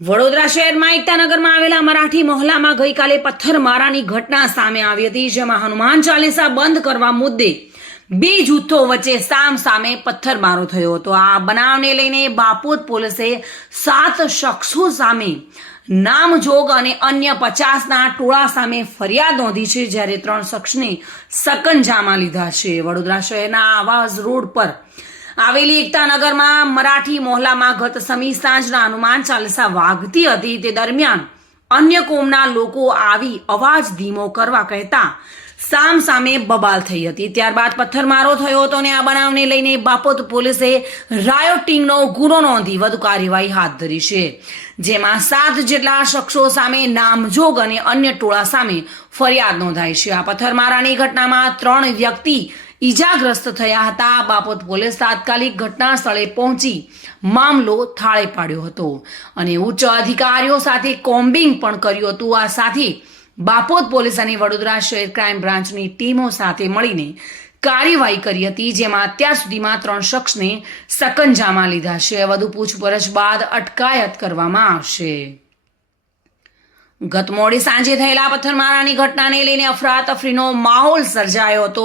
વડોદરા શહેરમાં એકતાનગરમાં આવેલા મરાઠી મહોલ્લામાં ગઈકાલે પથ્થરમારાની ઘટના સામે આવી હતી, જેમાં હનુમાન ચાલીસા બંધ કરવા મુદ્દે બે જૂથો વચ્ચે સામસામે પથ્થરમારો થયો હતો। આ બનાવને લઈને બાપોદ પોલીસે 7 શખ્સો સામે નામજોગ અને અન્ય 50ના ટોળા સામે ફરિયાદ નોંધી છે, જ્યારે 3 શખ્સને સકંજામાં લીધા છે। વડોદરા શહેરના આવાસ રોડ પર આવેલી એકતાનગરમાં મરાઠી મહોલ્લામાં ગત સમી સાંજના હનુમાન ચાલીસા વાગતી હતી, તે દરમિયાન અન્ય કોમના લોકો આવી અવાજ ધીમો કરવા કહેતા સામસામે બબાલ થઈ હતી। ત્યારબાદ પથ્થરમારો થયો હતો અને આ બનાવને લઈને બાપોદ પોલીસે રાયોટિંગનો ગુનો નોંધી વધુ કાર્યવાહી હાથ ધરી છે, જેમાં 7 જેટલા શખ્સો સામે નામજોગ અને અન્ય ટોળા સામે ફરિયાદ નોંધાઈ છે। આ પથ્થરમારાની ઘટનામાં 3 વ્યક્તિ ઈજાગ્રસ્ત થયા હતા। બાપોદ પોલીસ તાત્કાલિક ઘટના સ્થળે પહોંચી મામલો થાળે પાડ્યો હતો અને ઉચ્ચ અધિકારીઓ સાથે કોમ્બિંગ પણ કર્યું હતું। આ સાથે બાપોદ પોલીસ અને વડોદરા શહેર ક્રાઇમ બ્રાન્ચની ટીમો સાથે મળીને કાર્યવાહી કરી હતી, જેમાં અત્યાર સુધીમાં 3 શખ્સને સકંજામાં લીધા છે। વધુ પૂછપરછ બાદ અટકાયત કરવામાં આવશે। ગત મોડી સાંજે થયેલા પથ્થરમારાની ઘટનાને લઈને અફરાતફરીનો માહોલ સર્જાયો હતો।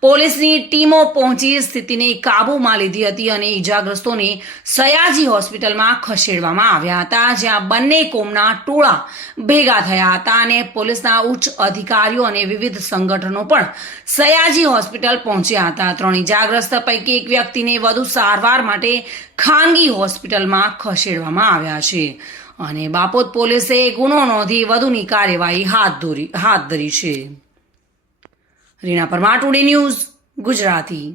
પોલીસની ટીમો પહોંચી સ્થિતિને કાબૂમાં લીધી હતી અને ઈજાગ્રસ્તોને સયાજી હોસ્પિટલમાં ખસેડવામાં આવ્યા હતા, જ્યાં બંને કોમના ટોળા ભેગા થયા હતા અને પોલીસના ઉચ્ચ અધિકારીઓ અને વિવિધ સંગઠનો પણ સયાજી હોસ્પિટલ પહોંચ્યા હતા। 3 ઈજાગ્રસ્ત પૈકી એક વ્યક્તિને વધુ સારવાર માટે ખાનગી હોસ્પિટલમાં ખસેડવામાં આવ્યા છે અને બાપોદ પોલીસે ગુનો નોંધી વધુની કાર્યવાહી હાથ ધરી છે। Reena Parmar, today news, Gujarati.